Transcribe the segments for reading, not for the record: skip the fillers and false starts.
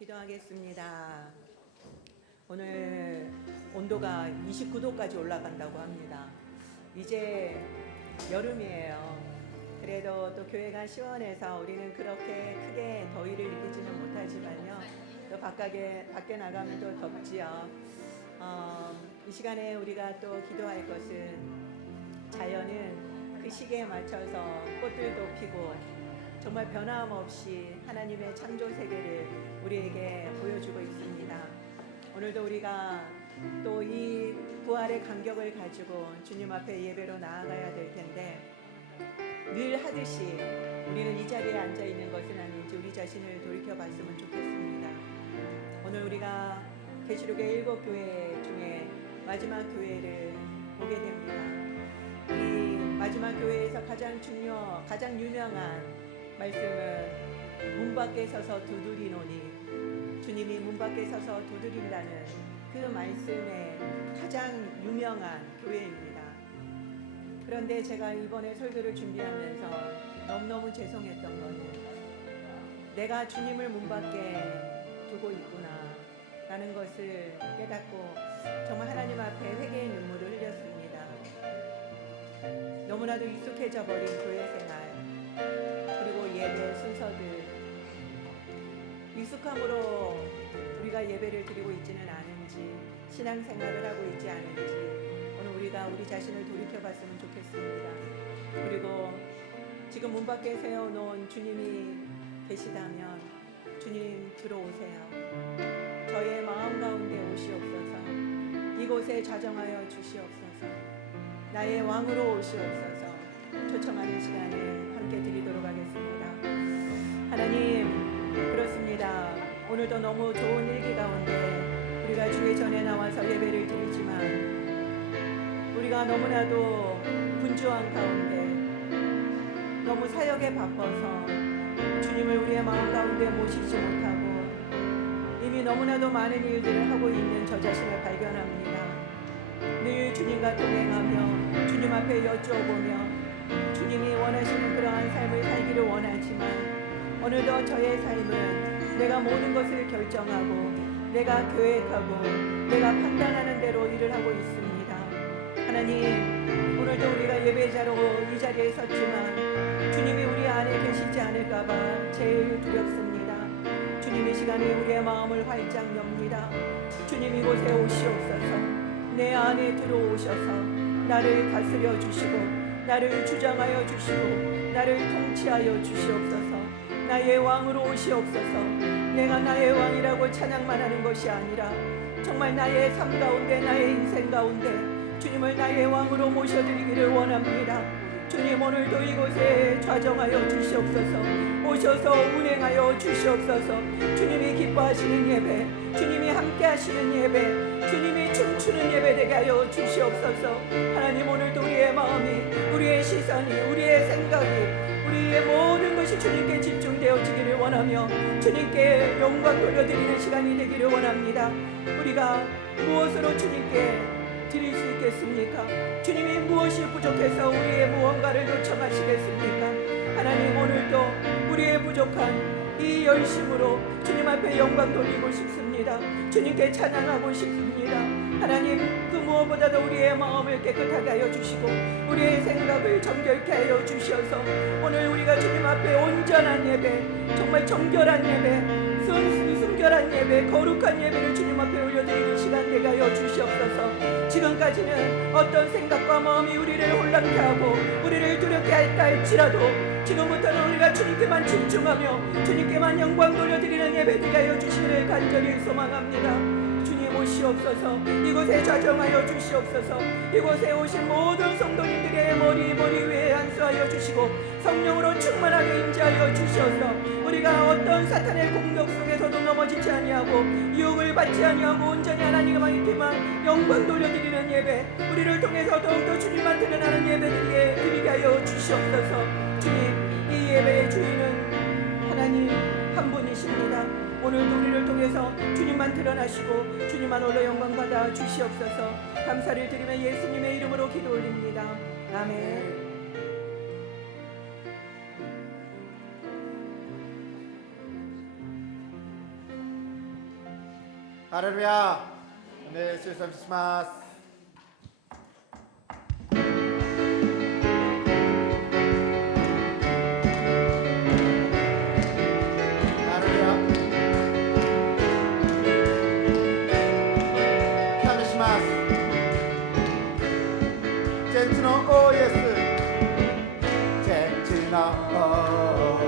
기도하겠습니다. 오늘 온도가 29도까지 올라간다고 합니다. 이제 여름이에요. 그래도 또 교회가 시원해서 우리는 그렇게 크게 더위를 느끼지는 못하지만요. 또 밖에 나가면 또 덥지요. 이 시간에 우리가 또 기도할 것은 자연은 그 시기에 맞춰서 꽃들도 피고 정말 변함없이 하나님의 창조 세계를 우리에게 보여주고 있습니다. 오늘도 우리가 또 이 부활의 감격을 가지고 주님 앞에 예배로 나아가야 될 텐데 늘 하듯이 우리는 이 자리에 앉아 있는 것은 아닌지 우리 자신을 돌이켜 봤으면 좋겠습니다. 오늘 우리가 계시록의 7교회 중에 마지막 교회를 보게 됩니다. 이 마지막 교회에서 가장 유명한 말씀은 문 밖에 서서 두드리노니, 주님이 문 밖에 서서 두드린다는 그 말씀의 가장 유명한 교회입니다. 그런데 제가 이번에 설교를 준비하면서 너무너무 죄송했던 것은 내가 주님을 문 밖에 두고 있구나 라는 것을 깨닫고 정말 하나님 앞에 회개의 눈물을 흘렸습니다. 너무나도 익숙해져 버린 교회 생활 그리고 예배 순서들, 익숙함으로 우리가 예배를 드리고 있지는 않은지, 신앙생활을 하고 있지 않은지 오늘 우리가 우리 자신을 돌이켜봤으면 좋겠습니다. 그리고 지금 문 밖에 세워놓은 주님이 계시다면 주님 들어오세요. 저의 마음 가운데 오시옵소서. 이곳에 좌정하여 주시옵소서. 나의 왕으로 오시옵소서. 초청하는 시간에 함께 드리도록 하겠습니다. 하나님, 그렇습니다. 오늘도 너무 좋은 일기 가운데 우리가 주의 전에 나와서 예배를 드리지만 우리가 너무나도 분주한 가운데 너무 사역에 바빠서 주님을 우리의 마음 가운데 모시지 못하고 이미 너무나도 많은 일들을 하고 있는 저 자신을 발견합니다. 늘 주님과 동행하며 주님 앞에 여쭈어보며 주님이 원하시는 그러한 삶을 살기를 원하지만 오늘도 저의 삶은 내가 모든 것을 결정하고 내가 계획하고 내가 판단하는 대로 일을 하고 있습니다. 하나님, 오늘도 우리가 예배자로 이 자리에 섰지만 주님이 우리 안에 계시지 않을까봐 제일 두렵습니다. 주님 이 시간에 우리의 마음을 활짝 엽니다. 주님 이곳에 오시옵소서. 내 안에 들어오셔서 나를 다스려 주시고 나를 주장하여 주시고 나를 통치하여 주시옵소서. 나의 왕으로 오시옵소서. 내가 나의 왕이라고 찬양만 하는 것이 아니라 정말 나의 삶 가운데 나의 인생 가운데 주님을 나의 왕으로 모셔드리기를 원합니다. 주님 오늘도 이곳에 좌정하여 주시옵소서. 오셔서 운행하여 주시옵소서. 주님이 기뻐하시는 예배, 주님이 함께 하시는 예배, 주님이 춤추는 예배 되게 하여 주시옵소서. 하나님 오늘도 우리의 마음이, 우리의 시선이, 우리의 생각이, 우리의 모든 것이 주님께 집중되어지기를 원하며 주님께 영광 돌려드리는 시간이 되기를 원합니다. 우리가 무엇으로 주님께 드릴 수 있겠습니까? 주님이 무엇이 부족해서 우리의 무언가를 요청하시겠습니까? 하나님 오늘도 우리의 부족한 이 열심으로 주님 앞에 영광 돌리고 싶습니다. 주님께 찬양하고 싶습니다. 하나님 그 무엇보다도 우리의 마음을 깨끗하게 하여 주시고 우리의 생각을 정결케 하여 주셔서 오늘 우리가 주님 앞에 온전한 예배, 정말 정결한 예배, 순결한 예배, 거룩한 예배를 주님 앞에 올려드리는 시간 되게 하여 주시옵소서. 지금까지는 어떤 생각과 마음이 우리를 혼란케 하고 우리를 두렵게 했다 할지라도 지금부터는 우리가 주님께만 집중하며 주님께만 영광 돌려드리는 예배 되게 하여 주시기를 간절히 소망합니다. 주님 오시옵소서. 이곳에 좌정하여 주시옵소서. 이곳에 오신 모든 성도님들의 머리 위에 안수하여 주시고 성령으로 충만하게 임재하여 주셔서 우리가 어떤 사탄의 공격 속에서도 넘어지지 아니하고 유혹을 받지 아니하고 온전히 하나님께만 영광 돌려드리는 예배, 우리를 통해서 더욱더 주님만 드러나는 예배 드리게 하여 주시옵소서. 주님 이 예배의 주인은 하나님 한 분이십니다. 오늘도 우리를 통해서 주님만 드러나시고 주님만 홀로 영광 받아 주시옵소서. 감사를 드리며 예수님의 이름으로 기도 올립니다. 아멘. ハレルヤ。ね、主賛美します。ハレルヤ。賛美します。天地の王イエス、天地の王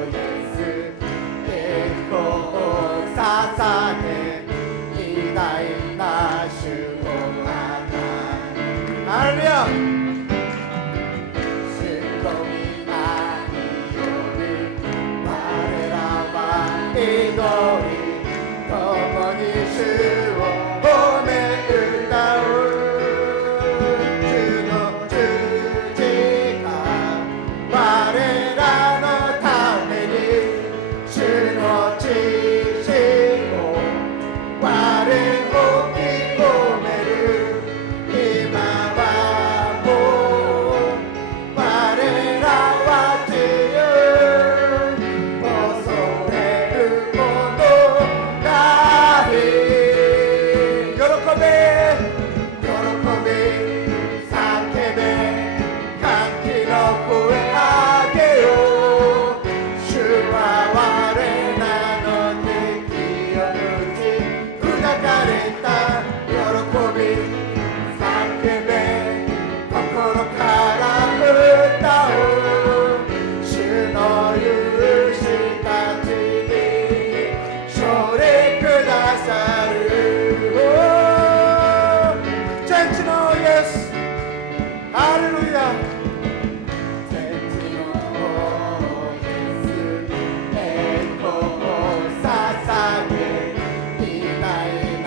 イエス、栄光を捧げ偉大な主をあがめ。ハレルヤ。主の御名による我らは祈り、共に主を褒め歌う。主の十字架、我らのために主の血を我を清める。今はもう我らは自由、恐れるものない。喜べ喜び叫べ、歓喜の声上げよう。主は我らの敵を打ち砕かれた。喜び叫べ、心から歌おう。主の許したちに勝利くださる。天地のイエス、ハレルヤ。天地のイエス、栄光を捧げ偉大な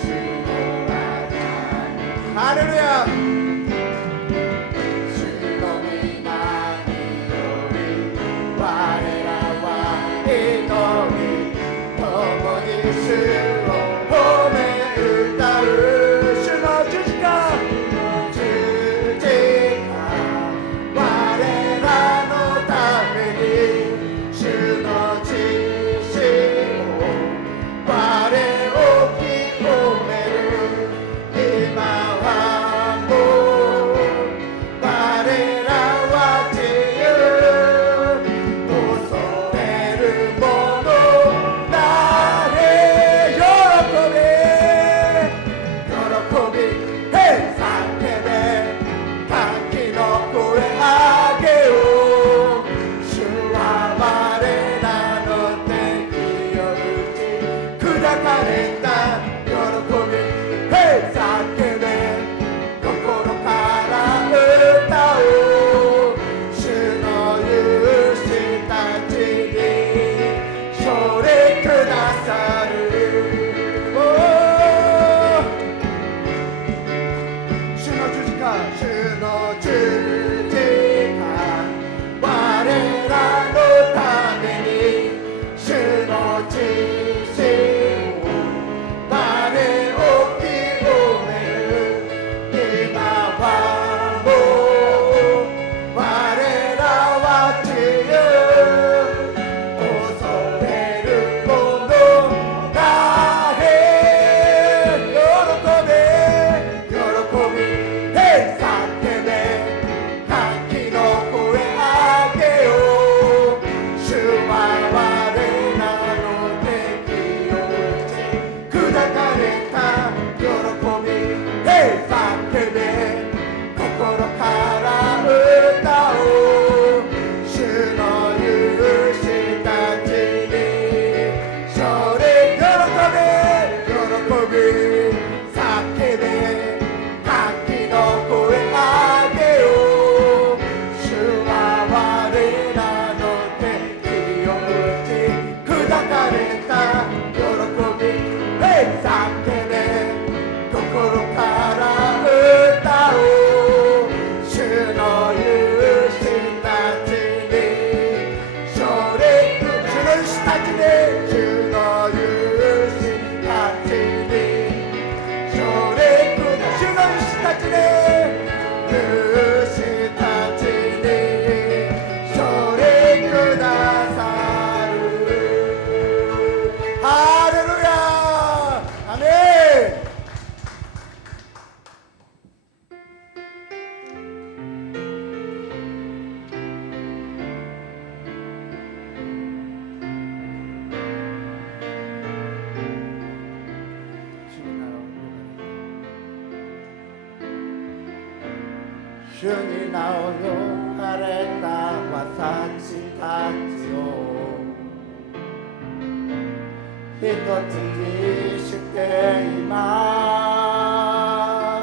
主をあがめ。ハレルヤ。主の御名により我らは祈り、共に主を褒め歌う。主の十字架、十字架、我らのために主の血を我を清める。今はもう我らは自由、恐れるものない。喜び喜び、叫べ、歓喜の声上げよう。主は我らの敵を打ち砕かれた。喜び叫べ、心から歌おう。主の許したちに勝利くださる。主の十字架、主の十字架、我らのために主の血を我を清める。今はもう我らは自由、恐れるもの主に名を呼ばれた私たちを一つにしています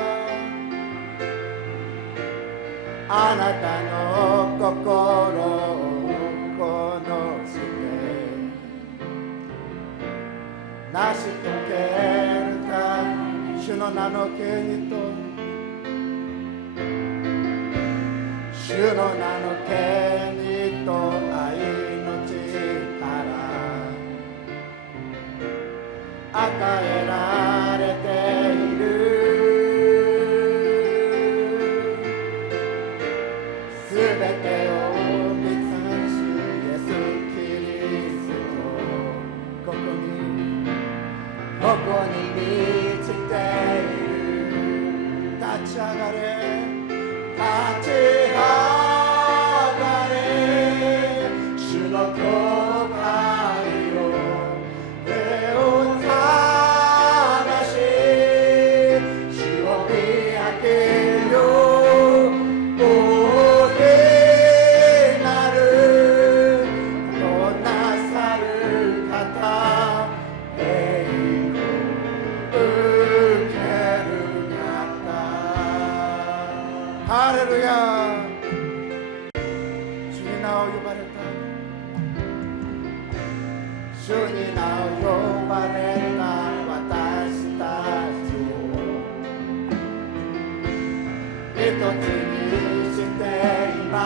あなたの心をこのして成し遂げるため主の名の権威と主の名の権威と愛の力与えられているすべてを満たすイエス・キリストここに満ちている立ち上がれ立ち上がれ主の教会よ目を覚まし主を見上げよ大いなることなさる方栄光受ける方ハレルヤ主に名を呼ばれた主に名を呼ばれた私たちを一つにしていま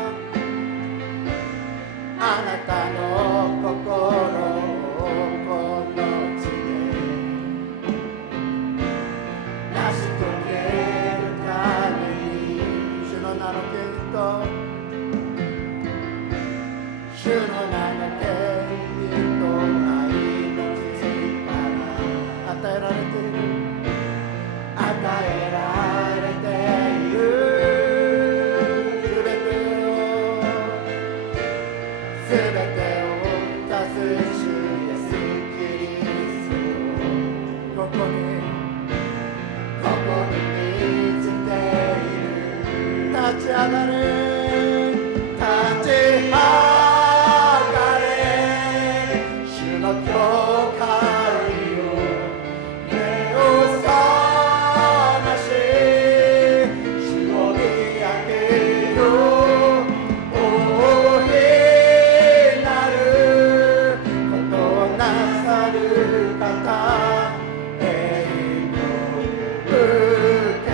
すあなたの心をこの地で成し遂げるために主の名の権威と主の名の権威と愛の力与えられている与えられているすべてを出す主イエス・キリストここに満ちている立ち上がれ立ち上がれ主の教会よ目を覚まし主を見上げよ大いなることなさる方栄光受け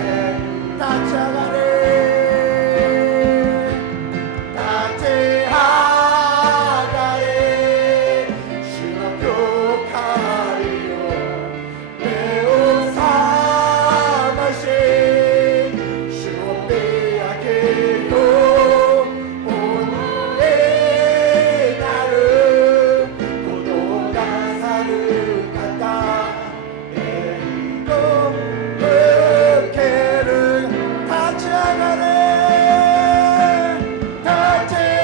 立ち上がれ立ち上がれ主の教会よ目を覚まし主を見上げよ大いなることなさる方栄光受ける立ち上がれ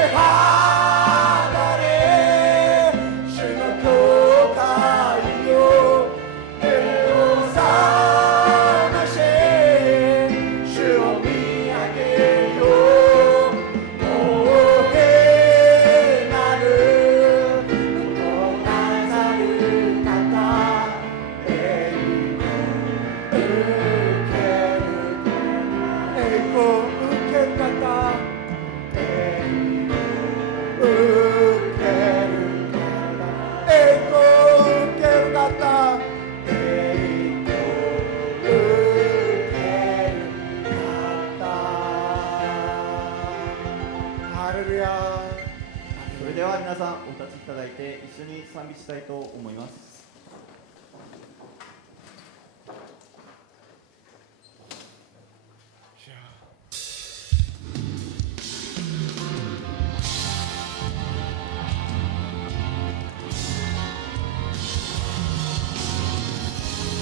立ち上がれ主の教会よ目を覚まし主を見上げよ大いなることなさる方栄光受ける栄光受ける方栄光受ける方栄光受ける方栄光受ける方ハレルヤそれでは皆さんお立ちいただいて一緒に賛美したいと思います。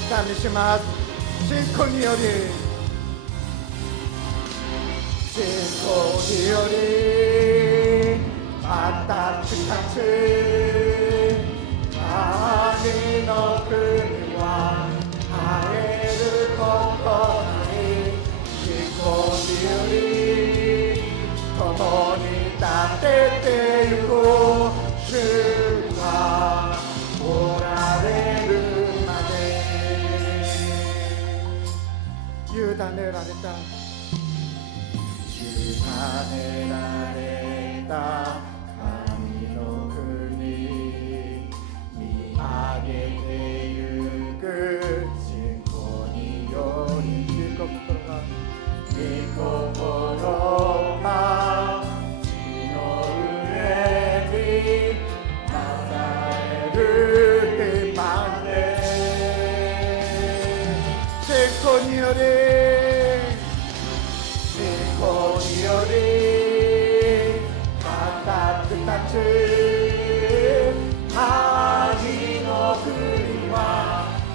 賛美します信仰により信仰により私たち神の国は晴れることにられた委ねられた神の国見上げてゆく信仰により御心が地の上になされるまで信仰により私たち神の国は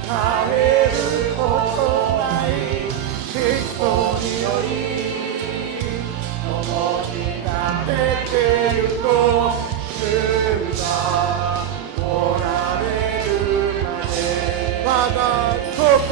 変えることない信仰により共に立ててゆこう主がおられるまで我が心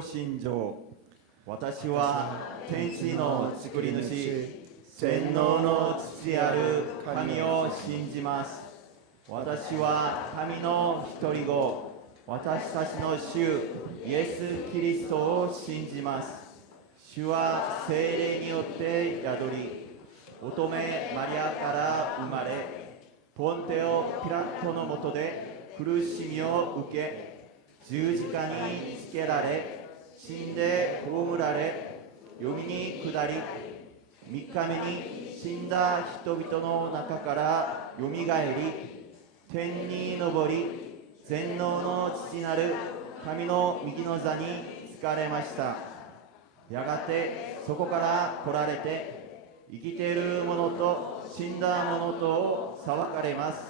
信条私は天地の作り主全能の父ある神を信じます私は神の一人子私たちの主イエス・キリストを信じます主は聖霊によって宿り乙女マリアから生まれポンテオ・ピラトのもとで苦しみを受け十字架につけられ死んで葬られ読みに下り3日目に死んだ人々の中からよみがえり天に昇り全能の父なる神の右の座につかれましたやがてそこから来られて生きている者と死んだ者とを裁かれます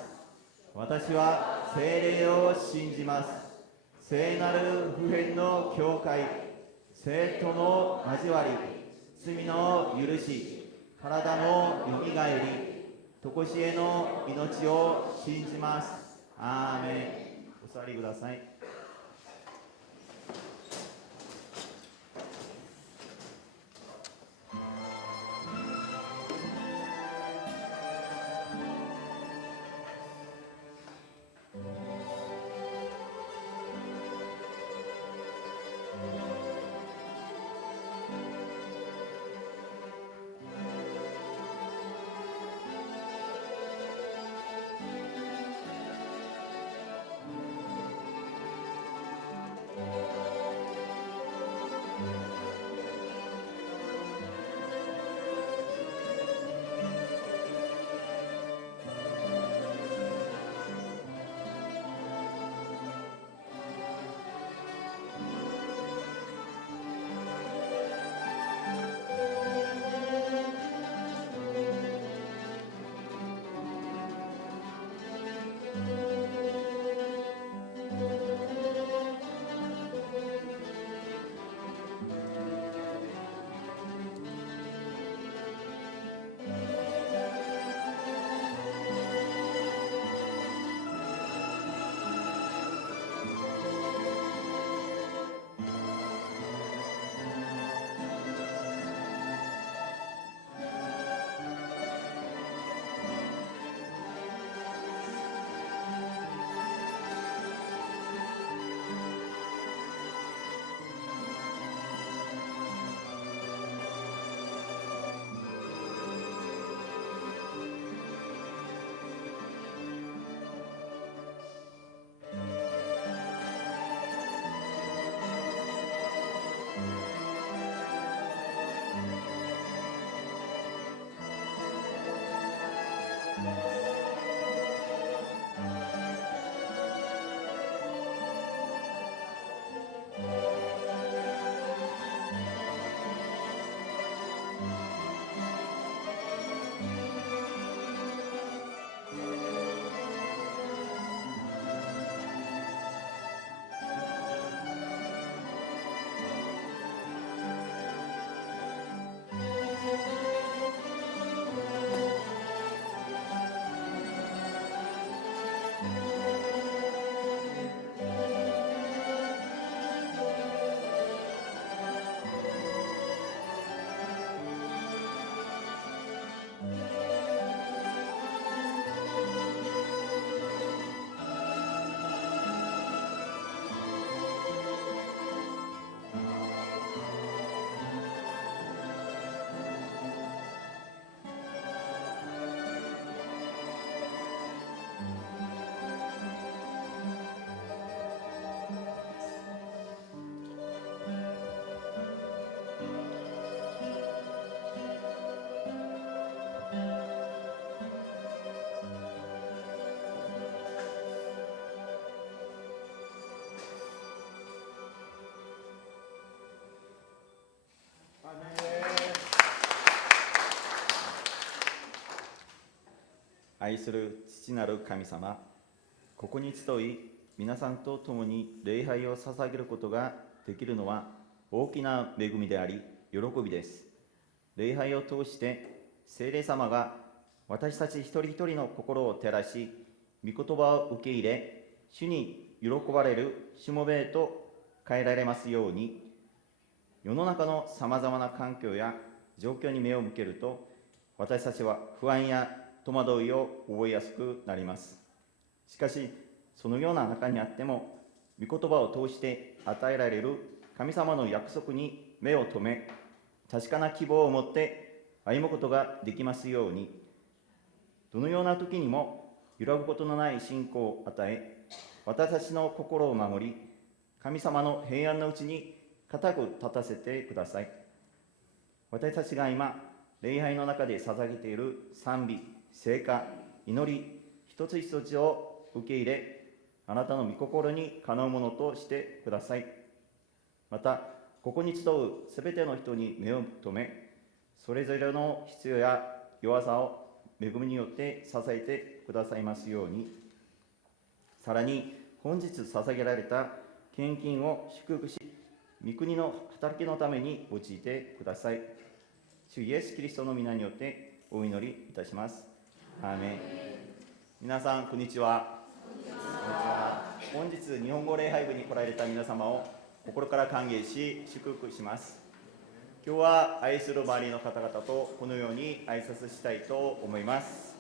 私は聖霊を信じます聖なる普遍の教会生徒の交わり罪の許し体のよみがえり常しえの命を信じますアーメンお座りください愛する父なる神様、ここに集い皆さんと共に礼拝を捧げることができるのは大きな恵みであり喜びです。礼拝を通して聖霊様が私たち一人一人の心を照らし、御言葉を受け入れ、主に喜ばれるしもべと変えられますように、世の中のさまざまな環境や状況に目を向けると、私たちは不安や戸惑いを覚えやすくなります。しかし、そのような中にあっても、御言葉を通して与えられる神様の約束に目を留め、確かな希望を持って歩むことができますように、どのような時にも揺らぐことのない信仰を与え、私たちの心を守り、神様の平安のうちに固く立たせてください。私たちが今、礼拝の中で捧げている賛美、聖歌、祈り、一つ一つを受け入れ、あなたの御心にかなうものとしてください。また、ここに集うすべての人に目を留め、それぞれの必要や弱さを恵みによって支えてくださいますように、さらに本日捧げられた献金を祝福し、御国の働きのために用いてください。主イエス・キリストの皆によってお祈りいたします。アーメン。皆さん、こんにちは。本日、日本語礼拝部に来られた皆様を心から歓迎し、祝福します。今日は愛する周りの方々とこのように挨拶したいと思います。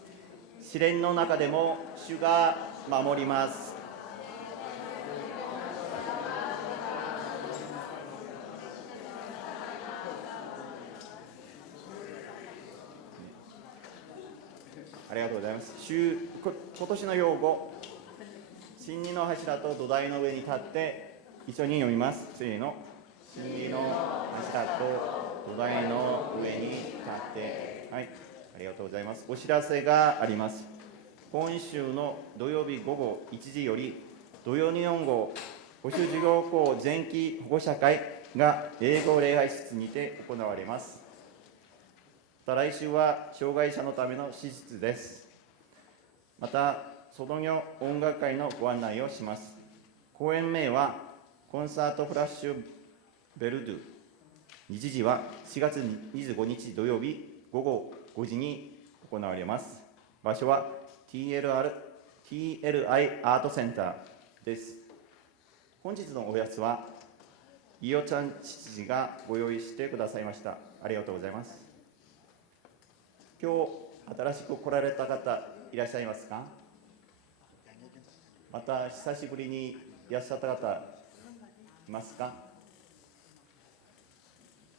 試練の中でも主が守ります。ありがとうございます。今年の用語、真理の柱と土台の上に立って一緒に読みます。せーの。真理の柱と土台の上に立って。はい、ありがとうございます。お知らせがあります。今週の土曜日午後1時より、土曜日本語保守授業校前期保護者会が英語礼拝室にて行われます。また来週は障害者のための施設です。また、卒業音楽会のご案内をします。公演名はコンサートフラッシュベルドゥ。日時は4月25日土曜日午後5時に行われます。場所は TLI アートセンターです。本日のおやつは伊代ちゃん父父がご用意してくださいました。ありがとうございます。今日新しく来られた方いらっしゃいますか？また久しぶりにいらっしゃった方いますか？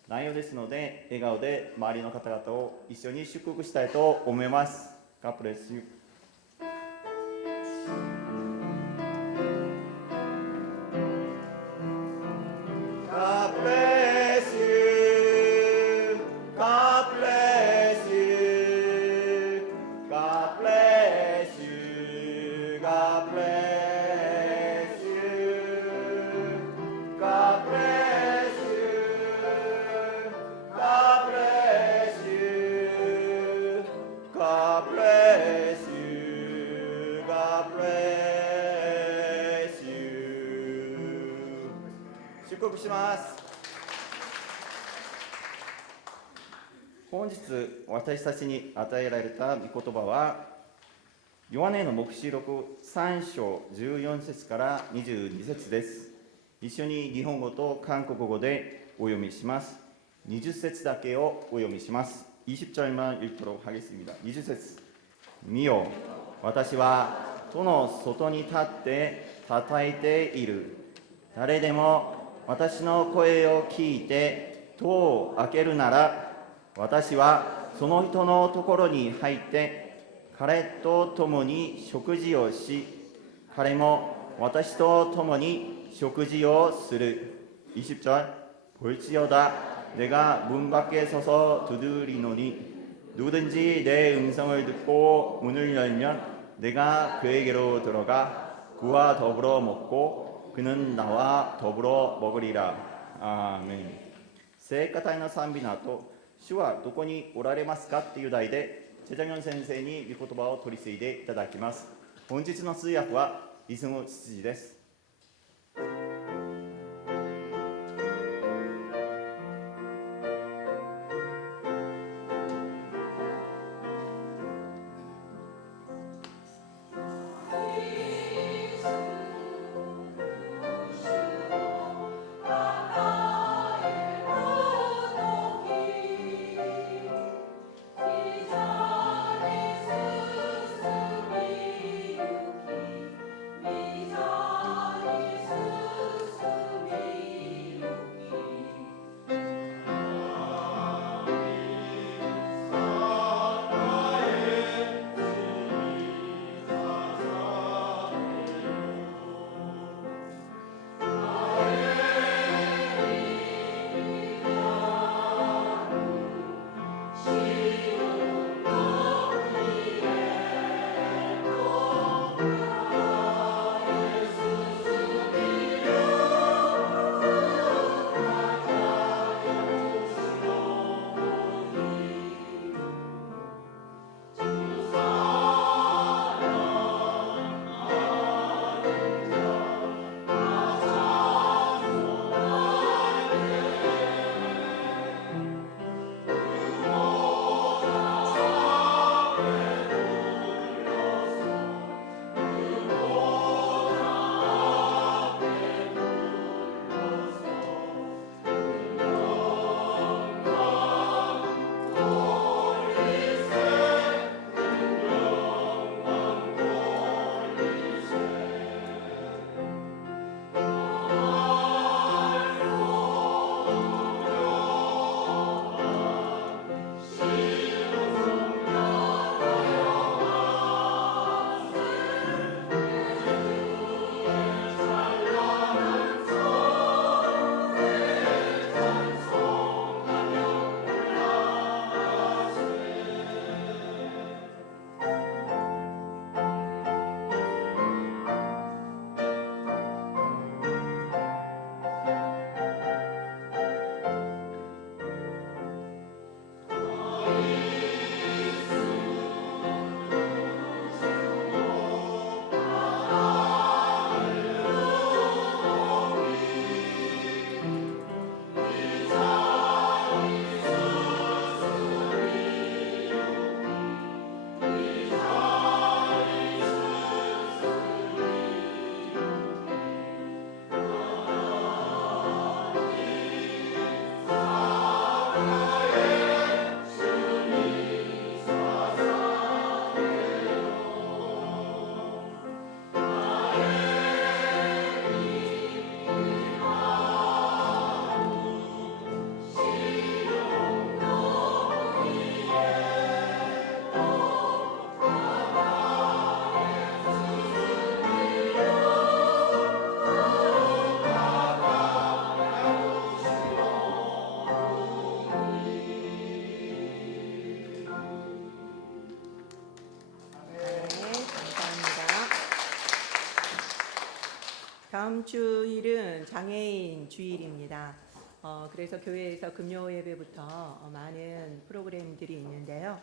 内容ですので、笑顔で周りの方々を一緒に祝福したいと思います。God bless you. God bless you. God bless you. God bless you. God bless you. God bless you. God bless you. God bless you. God bless you. 祝福します。本日私たちに与えられた御言葉は、ヨハネの黙示録3章14節から22節です。一緒に日本語と韓国語でお読みします。20節だけをお読みします。20절만 읽도록 하겠습니다. 20節。見よ、私は戸の外に立って叩いている。誰でも私の声を聞いて戸を開けるなら、私はその人のところに入って彼と共に食事をし、彼も私と共に食事をする。20절 볼지어다 내가 문 밖에서서 두드리노니 누구든지 내 음성을 듣고 문을 열면 내가 그에게로 들어가 그와 더불어 먹고 그는 나와 더불어 먹으리라. 아멘. 聖歌隊の賛美の後、主はどこにおられますかっていう題でチェジャギョン先生に御言葉を取り次いでいただきます。本日の通訳はリズムツツジです。다음 주일은 장애인 주일입니다. 그래서 교회에서 금요 예배부터 많은 프로그램들이 있는데요.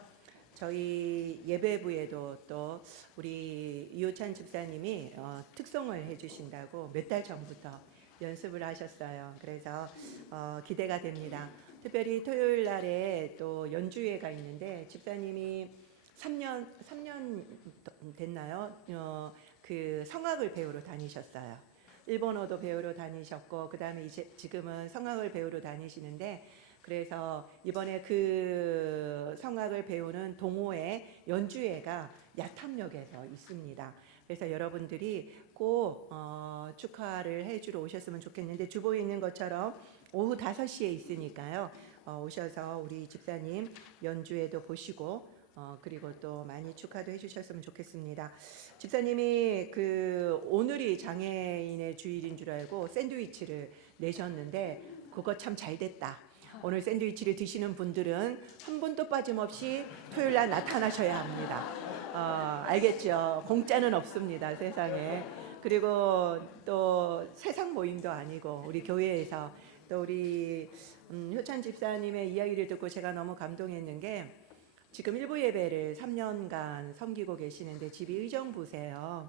저희 예배부에도 또 우리 이호찬 집사님이 특송을 해주신다고 몇 달 전부터 연습을 하셨어요. 그래서 기대가 됩니다. 특별히 토요일 날에 또 연주회가 있는데 집사님이 3년 됐나요? 그 성악을 배우러 다니셨어요. 일본어도 배우러 다니셨고 그 다음에 이제 지금은 성악을 배우러 다니시는데 그래서 이번에 그 성악을 배우는 동호회 연주회가 야탐역에서 있습니다. 그래서 여러분들이 꼭 축하를 해주러 오셨으면 좋겠는데 주보에 있는 것처럼 오후 5시에 있으니까요. 오셔서 우리 집사님 연주회도 보시고 그리고 또 많이 축하도 해주셨으면 좋겠습니다. 집사님이 오늘이 장애인의 주일인 줄 알고 샌드위치를 내셨는데 그거 참 잘 됐다. 오늘 샌드위치를 드시는 분들은 한 번도 빠짐없이 토요일 날 나타나셔야 합니다. 알겠죠? 공짜는 없습니다, 세상에. 그리고 또 세상 모임도 아니고 우리 교회에서 또 우리 효찬 집사님의 이야기를 듣고 제가 너무 감동했는 게 지금 일부 예배를 3년간 섬기고 계시는데 집이 의정부세요.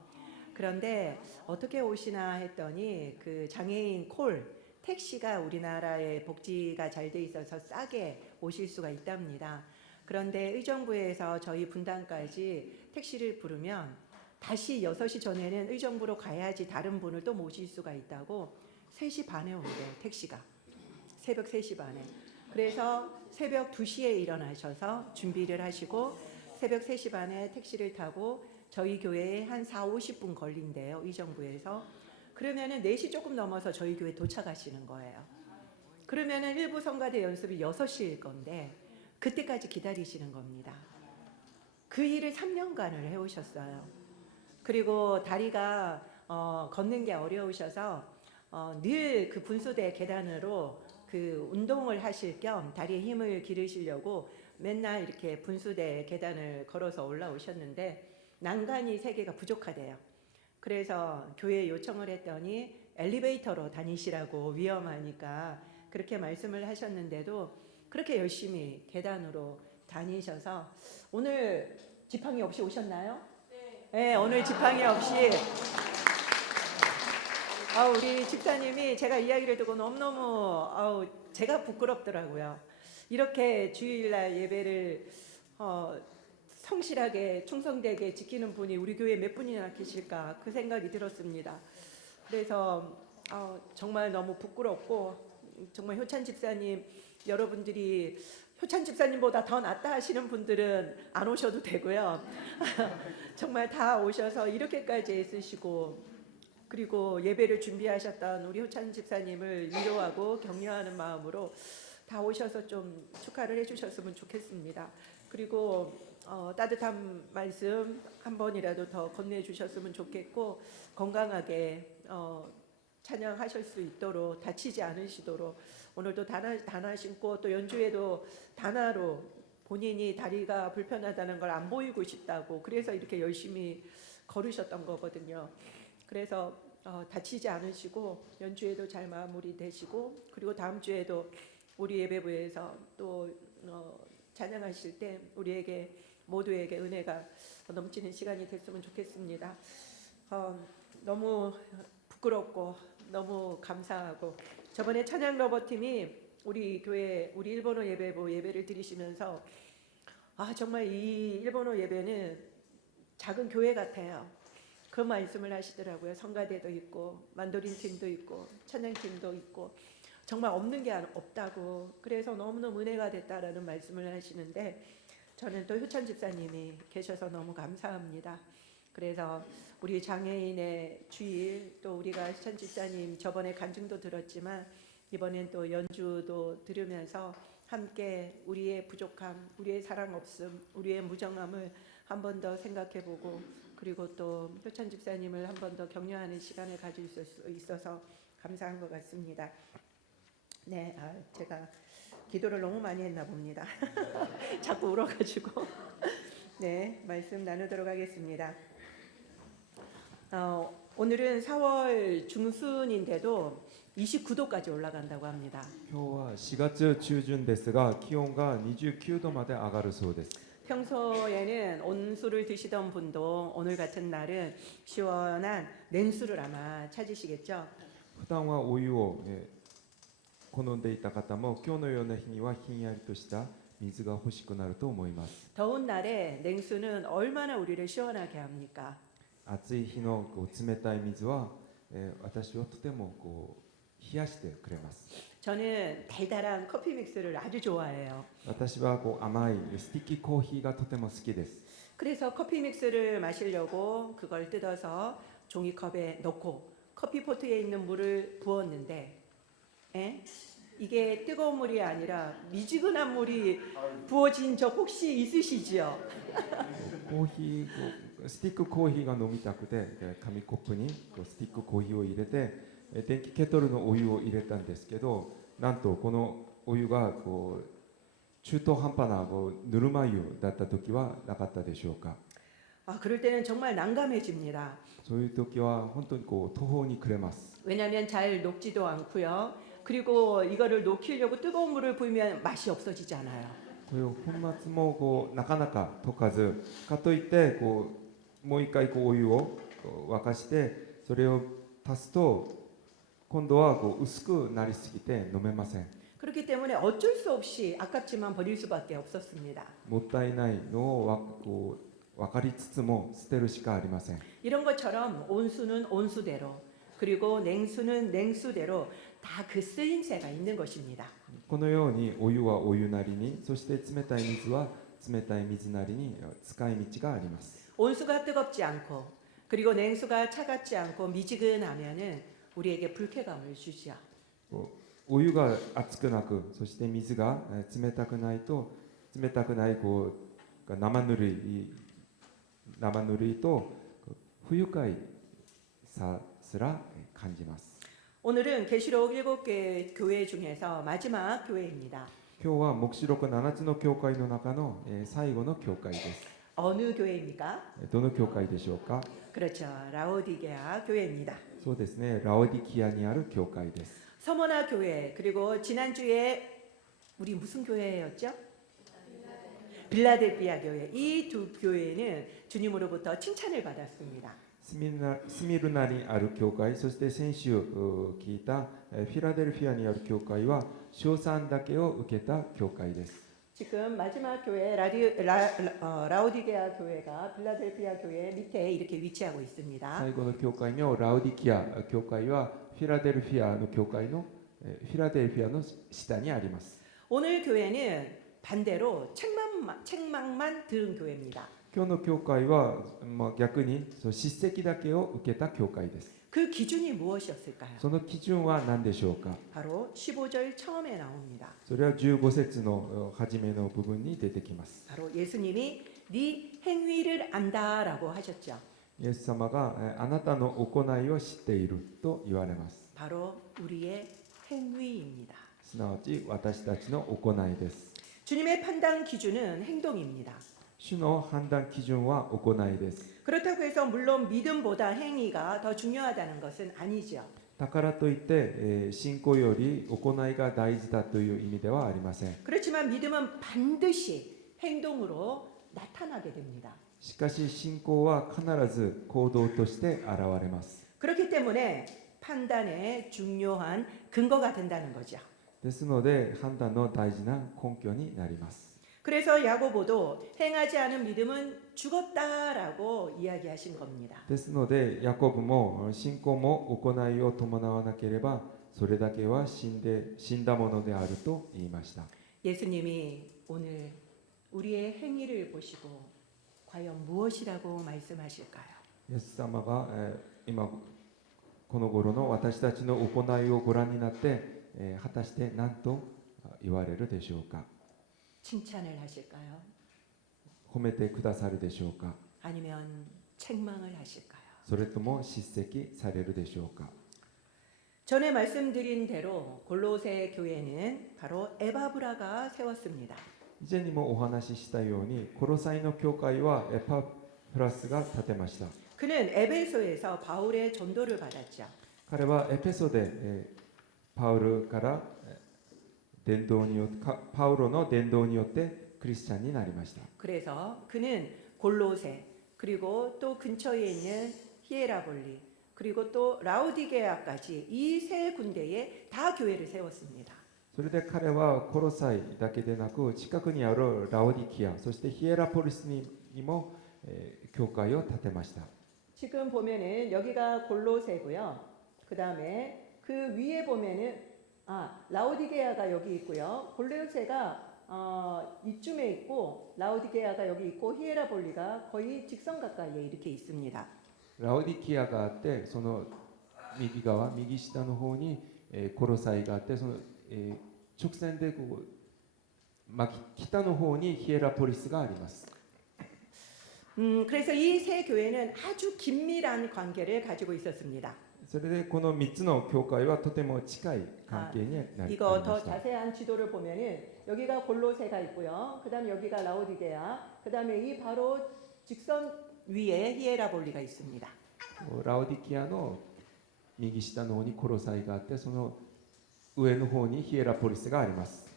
그런데 어떻게 오시나 했더니 그 장애인 콜 택시가 우리나라의 복지가 잘 돼 있어서 싸게 오실 수가 있답니다. 그런데 의정부에서 저희 분당까지 택시를 부르면 다시 6시 전에는 의정부로 가야지 다른 분을 또 모실 수가 있다고 3시 반에 온대요. 택시가. 새벽 3시 반에. 그래서 새벽 2시에 일어나셔서 준비를 하시고 새벽 3시 반에 택시를 타고 저희 교회에 한 40-50분 걸린대요. 의정부에서. 그러면은 4시 조금 넘어서 저희 교회 도착하시는 거예요. 그러면은 일부 성가대 연습이 6시일 건데 그때까지 기다리시는 겁니다. 그 일을 3년간을 해오셨어요. 그리고 다리가 걷는 게 어려우셔서 늘 그 분수대 계단으로 그 운동을 하실 겸 다리에 힘을 기르시려고 맨날 이렇게 분수대 계단을 걸어서 올라오셨는데 난간이 3개가 부족하대요. 그래서 교회에 요청을 했더니 엘리베이터로 다니시라고 위험하니까 그렇게 말씀을 하셨는데도 그렇게 열심히 계단으로 다니셔서 오늘 지팡이 없이 오셨나요? 네, 오늘 지팡이 없이 우리 집사님이 제가 이야기를 듣고 너무너무 제가 부끄럽더라고요. 이렇게 주일날 예배를 성실하게 충성되게 지키는 분이 우리 교회에 몇 분이나 계실까 그 생각이 들었습니다. 그래서 정말 너무 부끄럽고 정말 효찬 집사님 여러분들이 효찬 집사님보다 더 낫다 하시는 분들은 안 오셔도 되고요. 정말 다 오셔서 이렇게까지 애쓰시고 그리고 예배를 준비하셨던 우리 효찬 집사님을 위로하고 격려하는 마음으로 다 오셔서 좀 축하를 해주셨으면 좋겠습니다. 그리고 따뜻한 말씀 한 번이라도 더 건네주셨으면 좋겠고 건강하게 찬양하실 수 있도록 다치지 않으시도록 오늘도 단화 신고 또 연주에도 단화로 본인이 다리가 불편하다는 걸 안 보이고 싶다고 그래서 이렇게 열심히 걸으셨던 거거든요. 그래서 다치지 않으시고 연주에도 잘 마무리되시고 그리고 다음 주에도 우리 예배부에서 또 찬양하실 때 우리에게 모두에게 은혜가 넘치는 시간이 됐으면 좋겠습니다. 너무 부끄럽고 너무 감사하고 저번에 찬양 러버팀이 우리 교회 우리 일본어 예배부 예배를 드리시면서 정말 이 일본어 예배는 작은 교회 같아요. 그 말씀을 하시더라고요. 성가대도 있고 만도린 팀도 있고 찬양 팀도 있고 정말 없는 게 없다고 그래서 너무너무 은혜가 됐다라는 말씀을 하시는데 저는 또 효찬 집사님이 계셔서 너무 감사합니다. 그래서 우리 장애인의 주일 또 우리가 효찬 집사님 저번에 간증도 들었지만 이번엔 또 연주도 들으면서 함께 우리의 부족함, 우리의 사랑 없음, 우리의 무정함을 한 번 더 생각해보고 그리고 또 효찬 집사님을 한 번 더 격려하는 시간을 가질 수 있어서 감사한 것 같습니다. 네, 제가 기도를 너무 많이 했나 봅니다. 자꾸 울어가지고 네, 말씀 나누도록 하겠습니다. 오늘은 4월 중순인데도 29도까지 올라간다고 합니다. 今日は4月中旬ですが気温が29度まで上がるそうです。 평소에는 온수를 드시던 분도 오늘 같은 날은 시원한 냉수를 아마 찾으시겠죠. 普段はお湯を好んでいた方も今日のような日にはひんやりとした水が欲しくなると思います。 더운 날에 냉수는 얼마나 우리를 시원하게 합니까? 暑い日の冷たい水は、私をとても冷やしてくれます。 저는 달달한 커피 믹스를 아주 좋아해요. 私は甘いスティッキコーヒーがとても好きです。 그래서 커피 믹스를 마시려고 그걸 뜯어서 종이컵에 넣고 커피포트에 있는 물을 부었는데 이게 뜨거운 물이 아니라 미지근한 물이 부어진 적 혹시 있으시지요? コーヒースティックコーヒーが飲みたくて紙コップにスティックコーヒーを入れて電気ケトルのお湯を入れたんですけどなんとこのお湯が中途半端なぬるま湯だった時はなかったでしょうか。 그럴 때는 정말 난감해집니다. そういう時は本当に途方に暮れます。 왜냐하면 잘 녹지도 않고요. 그리고 이거를 녹이려고 뜨거운 물을 부으면 맛이 없어지잖아요. これを粉末もこうなかなか溶かずかといってこうもう一回こうお湯をこう沸かしてそれを足すと今度はこう薄くなりすぎて飲めません。 그렇기 때문에 어쩔 수 없이 아깝지만 버릴 수밖에 없었습니다. もったいないのをこう分かりつつも捨てるしかありません。 이런 것처럼 온수는 온수대로 그리고 냉수는 냉수대로 다 그 쓰임새가 있는 것입니다. このようにお湯はお湯なりにそして冷たい水は冷たい水なりに使い道があります。 온수가 뜨겁지 않고 그리고 냉수가 차갑지 않고 미지근하면은 우리에게 불쾌감을 주지요. こうお湯が熱くなくそして水が冷たくないと冷たくないこう生ぬるいと不愉快さすら感じます。 오늘은 계시록 7개 교회 중에서 마지막 교회입니다. 今日は黙示録7つの教会の中の最後の教会です。 어느 교회입니까? どの教会でしょうか。 그렇죠. 라오디게아 교회입니다. そうですね、ラオディキアにある教会です。 서머나 교회 그리고 지난주에 우리 무슨 교회였죠? 빌라델피아 교회. 이 두 교회는 주님으로부터 칭찬을 받았습니다. スミルナにある教会、そして先週聞いたフィラデルフィアにある教会は賞賛だけを受けた教会です。 지금 마지막 교회 라오디게아 교회가 빌라델피아 교회 밑에 이렇게 위치하고 있습니다. 最後の教会のラオディキア教会はフィラデルフィアの教会のフィラデルフィアの下にあります。 오늘 교회는 반대로 책망만 들은 교회입니다. 今日の教会は、逆に叱責だけを受けた教会です。 그 기준이 무엇이었을까요? その基準は何でしょうか。 바로 15절 처음에 나옵니다. それは15節の初めの部分に出てきます。 바로 예수님이 네 행위를 안다라고 하셨죠. イエス様があなたの行いを知っていると言われます。 바로 우리의 행위입니다. すなわち私たちの行いです。 주님의 판단 기준은 행동입니다. 主の判断基準は行いです。 그렇다고 해서 물론 믿음보다 행위가 더 중요하다는 것은 아니죠. だからといって、信仰より行いが大事だという意味ではありません。 그렇지만 믿음은 반드시 행동으로 나타나게 됩니다. しかし信仰は必ず行動として現れます。 그렇기 때문에 판단의 중요한 근거가 된다는 거죠. ですので判断の大事な根拠になります。 그래서 야고보도 행하지 않은 믿음은 죽었다라고 이야기하신 겁니다. ですのでヤコブも信仰も行いを伴わなければそれだけは死んだものであると言いました。 예수님이 오늘 우리의 행위를 보시고 과연 무엇이라고 말씀하실까요? イエス様が、今この頃の私たちの行いをご覧になって、果たして何と言われるでしょうか。 칭찬을 하실까요? 褒めてくださるでしょうか。 아니면 책망을 하실까요? それとも叱責されるでしょうか。 전에 말씀드린 대로 골로새 교회는 바로 에바브라가 세웠습니다. 以前にもお話ししたようにコロサイの教会はエパプラスが建てました。 그는 에베소에서 바울의 전도를 받았죠. 彼はエペソで、パウロからパウロの伝道によってクリスチャンになりました。 그래서 그는 골로새 그리고 또 근처에 있는 히에라볼리 그리고 또 라오디게아까지 이 세 군데에 다 교회를 세웠습니다. それで彼はコロサイだけでなく近くにあるラオディキアそしてヒエラポリスにも、教会を建てました。 지금 보면은 여기가 골로새고요. 그다음에 그 위에 보면은 라오디게아가 여기 있고요. 골로새가 이쯤에 있고 라오디게아가 여기 있고 히에라볼리가 거의 직선 가까이에 이렇게 있습니다. ラオディキアがあってその右側右下の方に、コロサイがあってその、直線でこう、北の方にヒエラポリスがあります。 그래서 이 세 교회는 아주 긴밀한 관계를 가지고 있었습니다. それでこの3つの教会はとても近い関係になり 이거 ま 더 した。 자세한 지도를 보면은 여기가 골로새가 있고요. 그다음에 여기가 라오디게아. 그다음에 이 바로 직선 위에 히에라볼리가 있습니다. ラオディキアの右下の方にコロサイがあってその上の方にヒエラポリスがあります。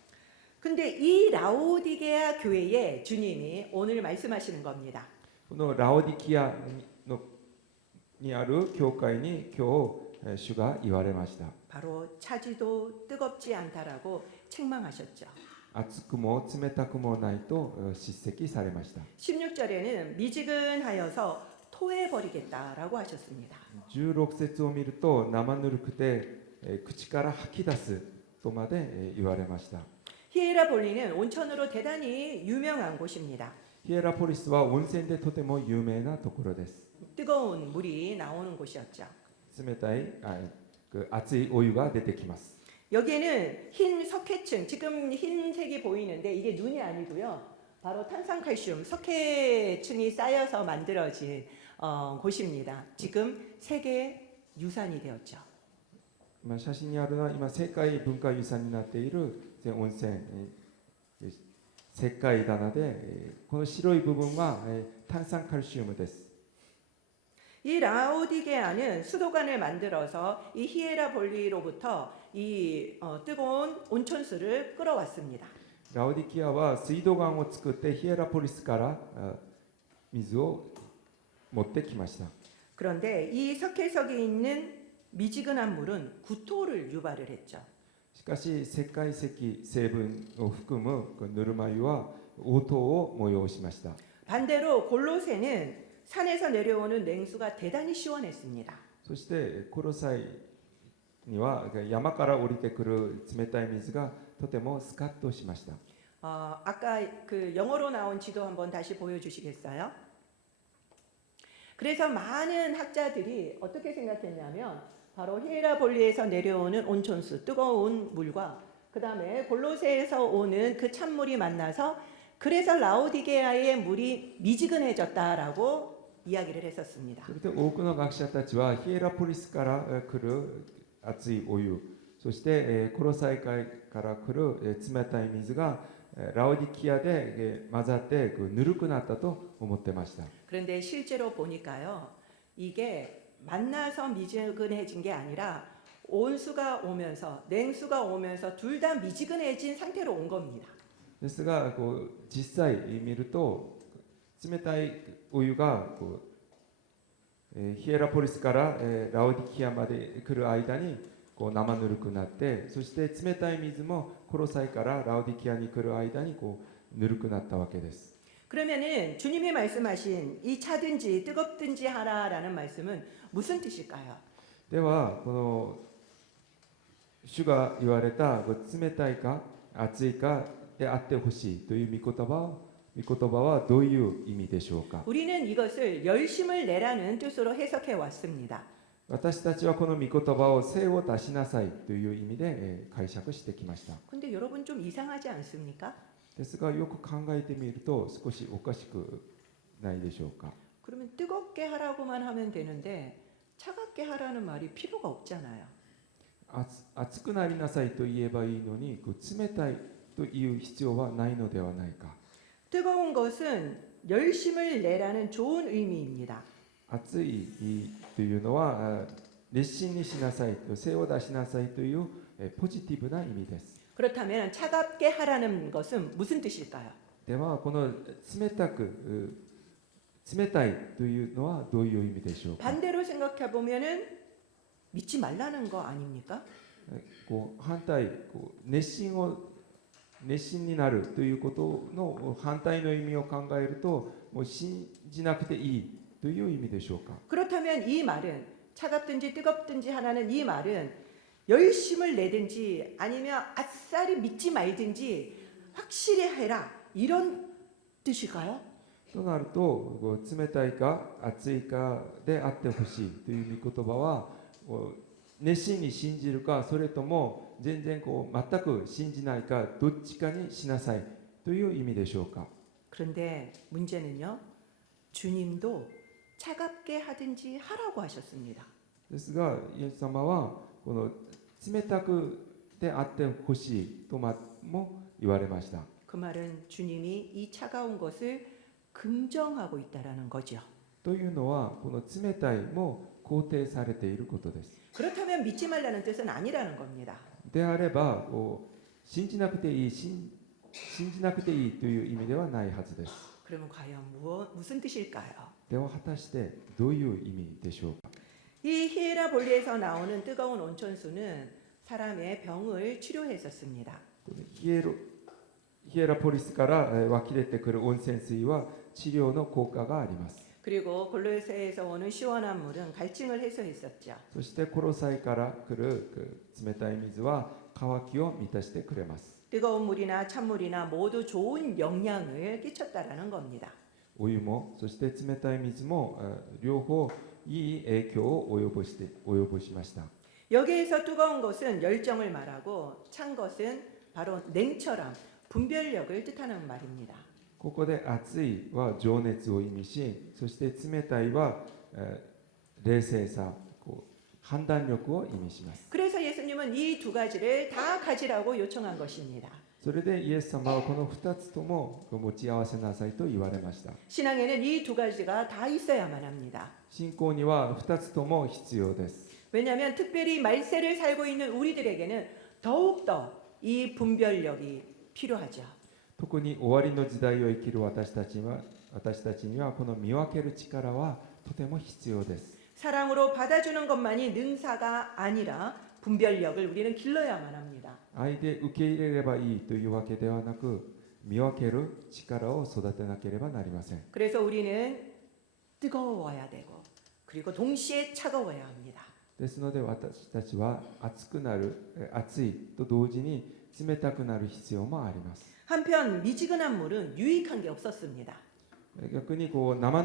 근데 이 라오디게아 교회에 주님이 오늘 말씀하시는 겁니다. このラオディキアにある教会に今日主が言われました。 바로 차지도 뜨겁지 않다라고 책망하셨죠. 熱くも冷たくもないと叱責されました。 16절에는 미지근하여서 토해버리겠다라고 하셨습니다. 16節を見ると生ぬるくて口から吐き出すとまで言われました。 히에라볼리는 온천으로 대단히 유명한 곳입니다. ヒエラポリスは温泉でとても有名なところです。 뜨거운 물이 나오는 곳이었죠. 冷たい熱いお湯が出てきます。 여기에는 흰 석회층, 지금 흰색이 보이는데 이게 눈이 아니고요. 바로 탄산칼슘, 석회층이 쌓여서 만들어진 곳입니다. 지금 세계 유산이 되었죠. 今写真にあるのは今世界文化遺産になっている温泉石灰棚でこの白い部分は炭酸カルシウムです。 이 라오디게아는 수도관을 만들어서 이 히에라볼리로부터 이 뜨거운 온천수를 끌어왔습니다. ラオディキアは水道管を作ってヒエラポリスから水を持ってきました。 그런데 이 석회석이 있는 미지근한 물은 구토를 유발을 했죠. しかし石灰石成分を含むぬるま湯は応答を催しました。 반대로 골로새는 산에서 내려오는 냉수가 대단히 시원했습니다. そしてコロサイには山から降りてくる冷たい水がとてもスカッとしました。 아까 그 영어로 나온 지도 한번 다시 보여주시겠어요? 그래서 많은 학자들이 어떻게 생각했냐면 바로 히에라볼리에서 내려오는 온천수, 뜨거운 물과 그 다음에 골로새에서 오는 그 찬물이 만나서 그래서 라오디게아의 물이 미지근해졌다라고 이야기를 했었습니다. それで多くの学者たちはヒエラポリスから来る熱いお湯、そしてコロサイ海から来る冷たい水がラオディキアで混ざってぬるくなったと思ってました。 그런데 실제로 보니까요, 이게 만나서 미지근해진 게 아니라 온수가 오면서 냉수가 오면서 둘 다 미지근해진 상태로 온 겁니다. ですが実際見ると冷たいお湯がヒエラポリスからラオディキアまで来る間に生ぬるくなって、そして冷たい水もコロサイからラオディキアに来る間にぬるくなったわけです。 그러면은 주님이 말씀하신 이 차든지 뜨겁든지 하라라는 말씀은 무슨 뜻일까요? ではこの主が言われた冷たいか熱いかであってほしいという御言葉はどういう意味でしょうか。 우리는 이것을 열심을 내라는 뜻으로 해석해 왔습니다. 私たちはこの御言葉を精を出しなさいという意味で解釈してきました。 근데 여러분 좀 이상하지 않습니까? ですがよく考えてみると少しおかしくないでしょうか。 그러면 뜨겁게 하라고만 하면 되는데 차갑게 하라는 말이 필요가 없잖아요. 熱くなりなさいと言えばいいのに冷たいという必要はないのではないか。 뜨거운 것은 열심을 내라는 좋은 의미입니다. 熱いというのは熱心にしなさいと精を出しなさいというポジティブな意味です。 그렇다면 차갑게 하라는 것은 무슨 뜻일까요? ではこの冷たいというのはどういう意味でしょうか。 반대로 생각해 보면은 믿지 말라는 거 아닙니까? 反対熱心になるということの反対の意味を考えるともう信じなくていいという意味でしょうか。 그렇다면 이 말은 차갑든지 뜨겁든지 하라는 이 말은 열심을 내든지 아니면 아싸리 믿지 말든지 확실히 해라 이런 뜻일까요? となると冷たいか熱いかであってほしいという御言葉は熱心に信じるかそれとも全然全く信じないかどっちかにしなさいという意味でしょうか。 그런데 문제는요. 주님도 차갑게 하든지 하라고 하셨습니다. ですがイエス様はこの冷たくであってほしいとも言われました。 그 말은 주님이 이 차가운 것을 긍정하고 있다라는 거죠. というのはこの冷たいも肯定されていることです。 그렇다면 믿지 말라는 뜻은 아니라는 겁니다. であれば信じなくていい信じなくていいという意味ではないはずです。 그러면 과연 무슨 뜻일까요? では果たしてどういう意味でしょうか。 이 히에라볼리에서 나오는 뜨거운 온천수는 사람의 병을 치료했었습니다. このヒエラポリスから湧き出てくる温泉水は治療の効果があります。 그리고 골로새에서 오는 시원한 물은 갈증을 해소했었죠. そしてコロサイから来る冷たい水は渇きを満たしてくれます。 뜨거운 물이나 찬물이나 모두 좋은 영향을 끼쳤다라는 겁니다. お湯もそして冷たい水も両方いい影響を及ぼしました。 여기에서 뜨거운 것은 열정을 말하고 찬 것은 바로 냉처럼 분별력을 뜻하는 말입니다. ここで熱いは情熱を意味し、そして冷たいは冷静さ、判断力を意味します。 그래서 예수님은 이 두 가지를 다 가지라고 요청한 것입니다. それでイエス様はこの2つとも持ち合わせなさいと言われました。 신앙에는 이 두 가지가 다 있어야만 합니다. 信仰には2つとも必要です。 왜냐하면 특별히 말세를 살고 있는 우리들에게는 더욱더 이 분별력이 필요하죠. 特に終わりの時代を生きる私たちにはこの見分ける力はとても必要です。 사랑으로 받아주는 것만이 능사가 아니라 분별력을 우리는 길러야만 합니다. 愛で受け入れればいいというわけではなく、見分ける力を育てなければなりません。 그래서 우리는 뜨거워야 되고 그리고 동시에 차가워야 합니다. ですので私たちは熱いと同時に冷たくなる必要もあります。 한편 미지근한 물은 유익한 게 없었습니다. 逆に生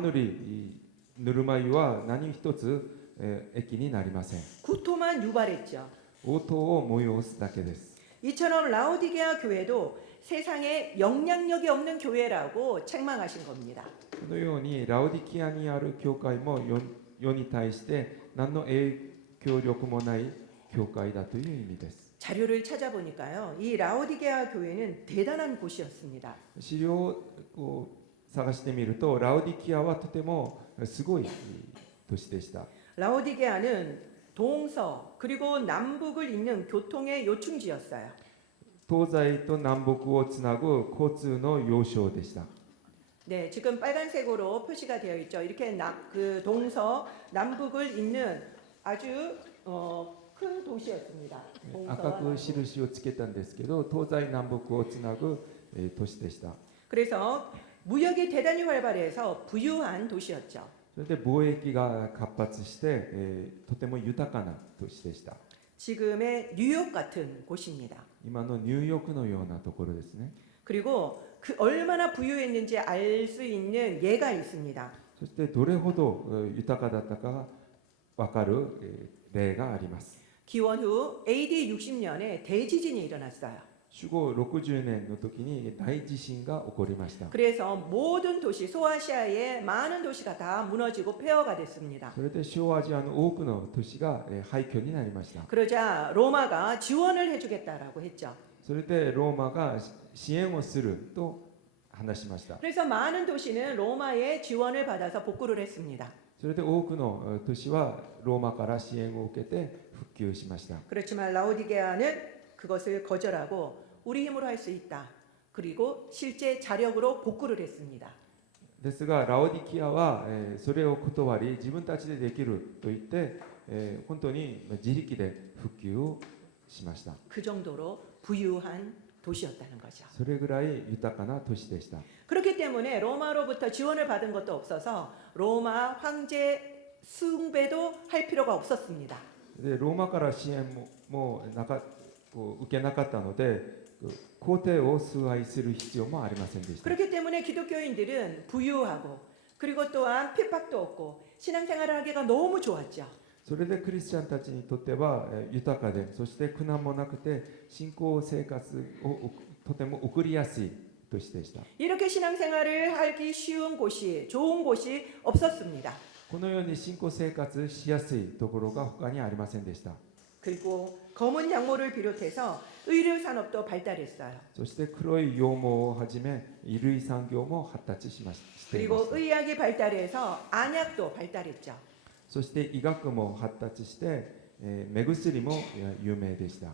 ぬるま湯は何一つ益になりません。 구토만 유발했죠. 応答を催すだけです。 이처럼 라오디게아 교회도 세상에 영향력이 없는 교회라고 책망하신 겁니다. このようにラオディキアにある教会も世に対して何の影響力もない教会だという意味です。 자료를 찾아보니까요, 이 라오디게아 교회는 대단한 곳이었습니다. 資料を探してみると、ラオディキアはとてもすごい都市でした。 라오디게아는 동서 그리고 남북을 잇는 교통의 요충지였어요. 東西と南北をつなぐ交通の要衝でした。 네, 지금 빨간색으로 표시가 되어 있죠. 이렇게 그 동서 남북을 잇는 아주 큰 도시였습니다. 赤く印をつけたんですけど、東西南北をつなぐ都市でした。 그래서 무역이 대단히 활발해서 부유한 도시였죠. それで貿易が活発して、とても豊かな都市でした。 지금의 뉴욕 같은 곳입니다. 今のニューヨークのようなところですね。 그리고 그 얼마나 부유했는지 알 수 있는 예가 있습니다. そしてどれほど豊かだったかが分かる例があります。 기원 후 AD 60년에 대지진이 일어났어요. 主後60年の時に大地震が起こりました。 그래서 모든 도시, 소아시아의 많은 도시가 다 무너지고 폐허가 됐습니다. それで小アジアの多くの都市が廃墟になりました。 그러자 로마가 지원을 해주겠다라고 했죠. それでローマが支援をすると話しました。 그래서 많은 도시는 로마의 지원을 받아서 복구를 했습니다. それで多くの都市はローマから支援を受けて復旧しました。 그렇지만 라오디게아는 그것을 거절하고 우리 힘으로 할 수 있다. 그리고 실제 자력으로 복구를 했습니다. ですがラオディキアはそれを断り、自分たちでできると言って本当に自力で復旧をしました。 그 정도로 부유한 도시였다는 거죠. それぐらい豊かな都市でした。 그렇기 때문에 로마로부터 지원을 받은 것도 없어서 로마 황제 숭배도 할 필요가 없었습니다. でローマから支援も受けなかったので、皇帝を崇拝する必要もありませんでした。 그렇기 때문에 기독교인들은 부유하고 그리고 또한 핍박도 없고 신앙생활을 하기가 너무 좋았죠. それでクリスチャンたちにとっては豊かで、そして苦難もなくて信仰生活をとても送りやすい都市でした。 이렇게 신앙생활을 하기 쉬운 곳이 좋은 곳이 없었습니다. このように信仰生活しやすいところが他にありませんでした。 그리고 검은 약모를 비롯해서 의류 산업도 발달했어요. そして黒い羊毛をはじめ衣類産業も発達していまし 그리고 た。 의학이 발달해서 안약도 발달했죠. そして医学も発達して、目薬も有名でした。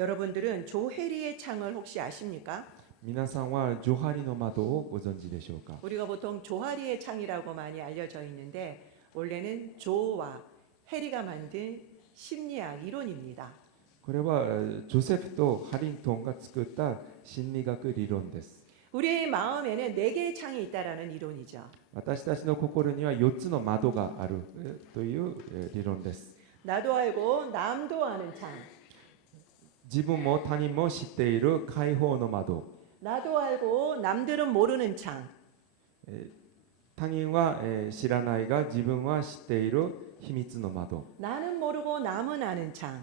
여러분들은 조혜리의 창을 혹시 아십니까? 皆さんはジョハリの窓をご存知でしょうか。 우리가 보통 조하리의 창이라고 많이 알려져 있는데 원래는 조와 해리가 만든 심리학 이론입니다. これはジョセフとハリントンが作った心理学理論です。 우리의 마음에는 네 개의 창이 있다라는 이론이죠. 私たちの心には4つの窓があるという理論です。 나도 알고 남도 아는 창. 自分も他人も知っている解放の窓。 나도 알고 남들은 모르는 창. 他人は知らないが自分は知っている秘密の窓。 나는 모르고 남은 아는 창.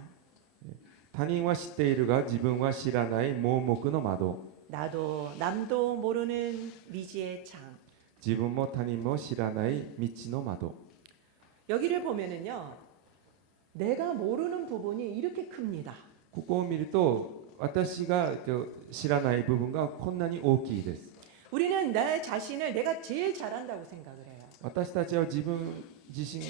他人は知っているが自分は知らない盲目の窓。 나도 남도 모르는 미지의 창. 自分も他人も知らない道の窓。 여기를 보면은요. 내가 모르는 부분이 이렇게 큽니다. ここを見ると私が知らない部分がこんなに大きいです。 우리는 내 자신을 내가 제일 잘한다고 생각을 해요. 私たちは自分自身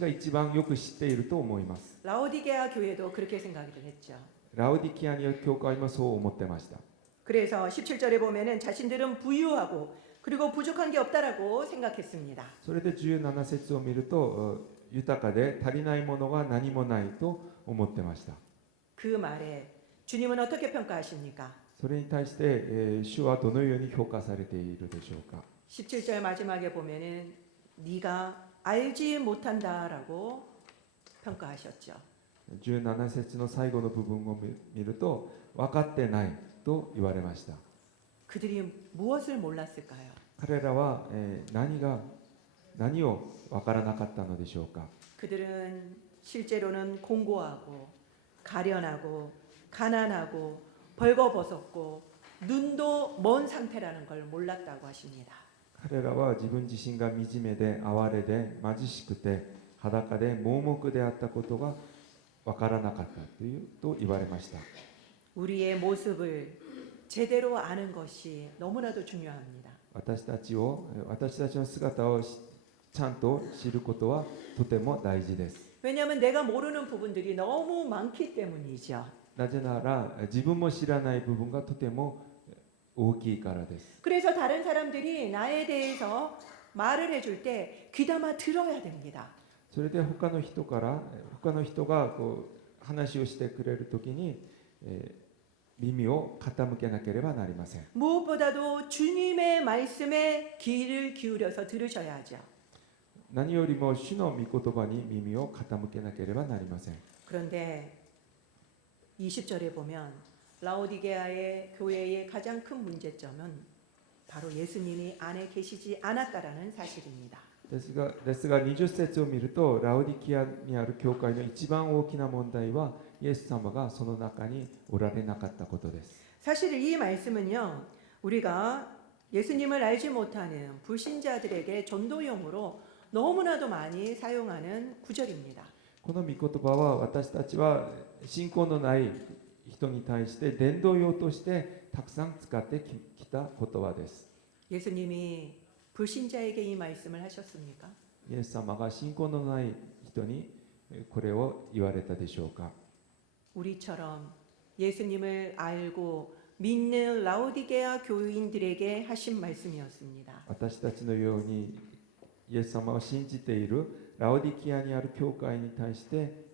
が一番よく知っていると思います。 라오디게아 교회도 그렇게 생각을 했죠. ラオディキアニア教会もそう思ってました。 그래서 17절에 보면은 자신들은 부유하고 그리고 부족한 게 없다라고 생각했습니다. それで17節を見ると豊かで足りないものが何もないと思ってました。 그 말에 주님은 어떻게 평가하십니까? それに対して、主はどのように評価されているでしょうか。 17절 마지막에 보면은 네가 알지 못한다라고 평가하셨죠. 17節の最後の部分を見ると分かってないと言われました。 그들이 무엇을 몰랐을까요? 彼らは、何を分からなかったのでしょうか。 그들은 실제로는 공고하고 가련하고 가난하고 벌거벗었고 눈도 먼 상태라는 걸 몰랐다고 하십니다. 彼らは自分自身が惨めで哀れで貧しくて裸で盲目であったことが分からなかったと言われました。 우리의 모습을 제대로 아는 것이 너무나도 중요합니다. 私たちの姿をちゃんと知ることはとても大事です。 왜냐하면 내가 모르는 부분들이 너무 많기 때문이죠. なぜなら自分も知らない部分がとても大きいからです。 그래서 다른 사람들이 나에 대해서 말을 해줄 때 귀담아 들어야 됩니다. それで他の人が話をしてくれるときに、耳を傾けなければなりません。 무엇보다도 주님의 말씀에 귀를 기울여서 들으셔야 하죠. 何よりも主の御言葉に耳を傾けなければなりません。 그런데 20절에 보면 라오디게아의 교회의 가장 큰 문제점은 바로 예수님이 안에 계시지 않았다라는 사실입니다. ですが20節を見るとラオディキアにある教会の一番大きな問題はイエス様がその中におられなかったことです。 사실 이 말씀은요. 우리가 예수님을 알지 못하는 불신자들에게 전도용으로 너무나도 많이 사용하는 구절입니다. この御言葉は私たちは信仰のない人に対して伝道用としてたくさん使ってきた言葉です。 예수님이 불신자에게 이 말씀을 하셨습니까? イエス様が信仰のない人にこれを言われたでしょうか。 우리처럼 예수님을 알고 믿는 라오디게아 교인들에게 하신 말씀이었습니다. 私たちのようにイエス様を信じているラオディキアにある教会に対して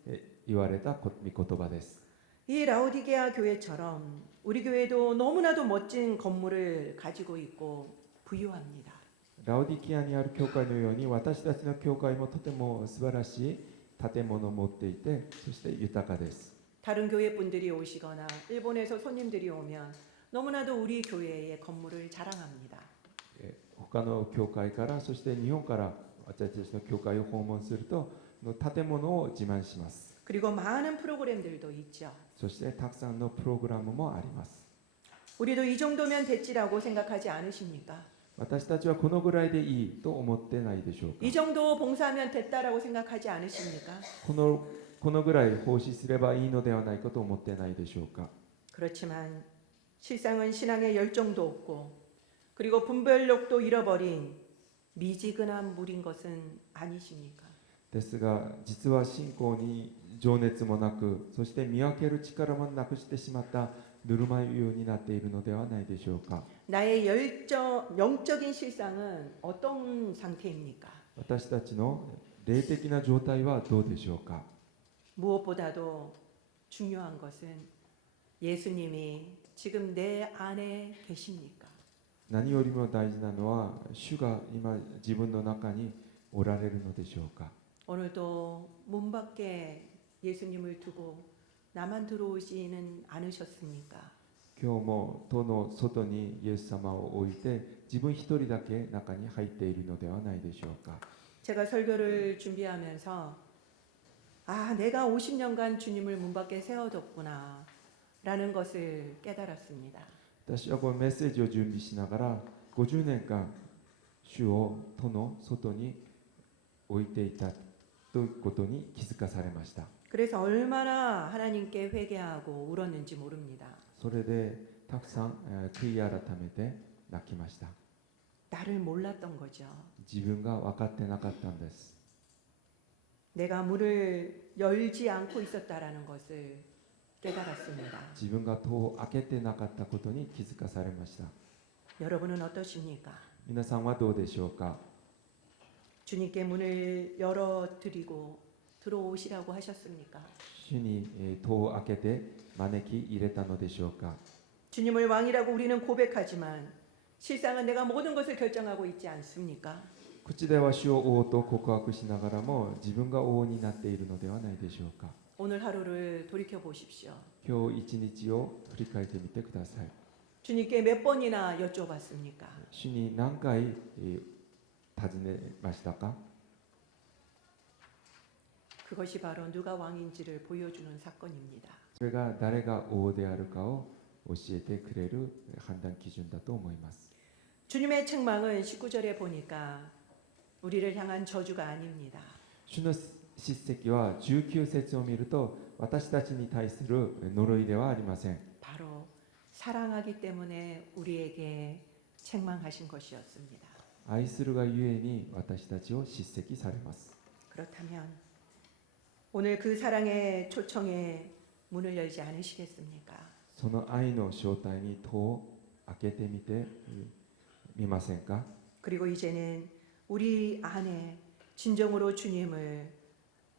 言われた御言葉です。 이 라오디게아 교회처럼 우리 교회도 너무나도 멋진 건물을 가지고 있고 부유합니다. ラオディキアにある教会のように私たちの教会もとても素晴らしい建物を持っていてそして豊かです。 다른 교회 분들이 오시거나 일본에서 손님들이 오면 너무나도 우리 교회의 건물을 자랑합니다. 他の教会からそして日本から私たちの教会を訪問すると建物を自慢します。 그리고 많은 프로그램들도 있죠. そしてたくさんのプログラムもあります。 우리도 이 정도면 됐지라고 생각하지 않으십니까? 私たちはこのぐらいでいいと思ってないでしょうか。 이 정도 봉사하면 됐다라고 생각하지 않으십니까? このぐらい奉仕すればいいのではないかと思ってないでしょうか。 그렇지만 실상은 신앙에 열정도 없고 그리고 분별력도 잃어버린 미지근한 물인 것은 아니십니까? ですが実は信仰に情熱もなく、そして見分ける力もなくしてしまったぬるま湯になっているのではないでしょうか。 나의 영적인 실상은 어떤 상태입니까? 私たちの霊的な状態はどうでしょうか。 무엇보다도 중요한 것은 예수님이 지금 내 안에 계십니까? 何よりも大事なのは、主が今自分の中におられるのでしょうか。 오늘도 문 밖에 예수님을 두고 나만 들어오지는 않으셨습니까? 今日も戸の外にイエス様を置いて、自分一人だけ中に入っているのではないでしょうか。 제가 설교를 준비하면서 아, 내가 50년간 주님을 문 밖에 세워뒀구나 라는 것을 깨달았습니다. 私はこのメッセージを準備しながら、50年間主を戸の外に置いていたということに気づかされました。 그래서 얼마나 하나님께 회개하고 울었는지 모릅니다. それでたくさん悔い改めて泣きました。 나를 몰랐던 거죠. 自分が分かってなかったんです。 내가 문을 열지 않고 있었다라는 것을 깨달았습니다. 自分が戸を開けてなかったことに気づかされました。 여러분은 어떠십니까? 皆さんはどうでしょうか。 주님께 문을 열어드리고 들어오시라고 하셨습니까? 主に戸を開けて招き入れたのでしょうか。 주님을 왕이라고 우리는 고백하지만 실상은 내가 모든 것을 결정하고 있지 않습니까? 口では主を王と告白しながらも、自分が王になっているのではないでしょうか。 오늘 하루를 돌이켜 보십시오. 今日一日を振り返ってみてください。 주님께 몇 번이나 여쭤봤습니까? 主に何回尋ねましたか。 그것이 바로 누가 왕인지를 보여주는 사건입니다. それが誰が王であるかを教えてくれる判断基準だと思います。 주님의 책망은 19절에 보니까 우리를 향한 저주가 아닙니다. 主の叱責は19節を見ると、私たちに対する呪いではありません。 바로 사랑하기 때문에 우리에게 책망하신 것이었습니다. 愛するがゆえに私たちを叱責されます。 그렇다면 오늘 그 사랑의 초청에 문을 열지 않으시겠습니까? その愛の正体に戸を開けてみてみませんか。 그리고 이제는 우리 안에 진정으로 주님을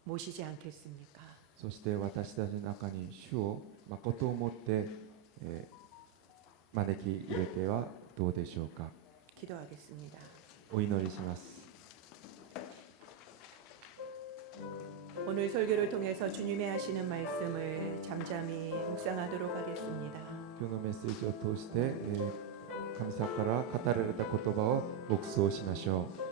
모시지 않겠습니까? そして私たちの中に主を誠をもって、招き入れてはどうでしょうか。 기도하겠습니다. お祈りします。 오늘 설교를 통해서 주님의 하시는 말씀을 잠잠히 묵상하도록 하겠습니다. 今日のメッセージを通して、神様から語られた言葉を黙想しましょう。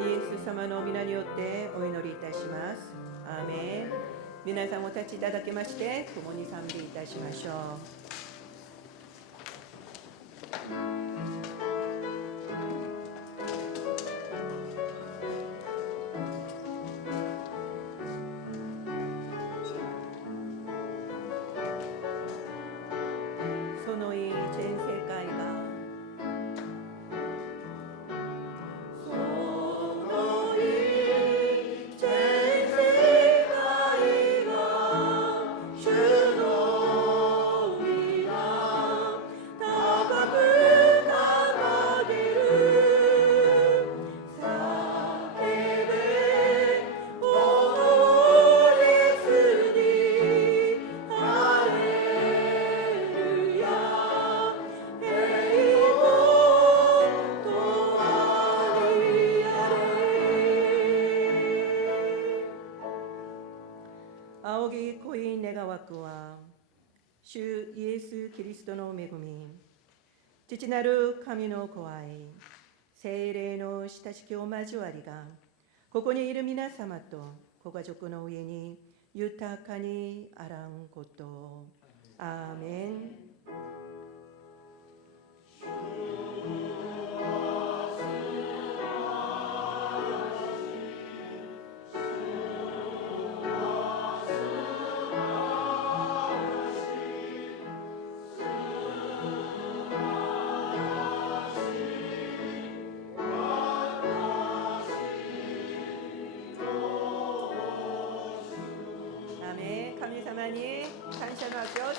イエス様の皆によってお祈りいたします。アーメン。皆さんお立ちいただきまして共に賛美いたしましょう。そのいい全世界がは主イエス・キリストの恵み、父なる神の子愛、聖霊の親しきお交わりが、ここにいる皆様とご家族の上に豊かにあらんこと。アーメン。神様に感謝の証を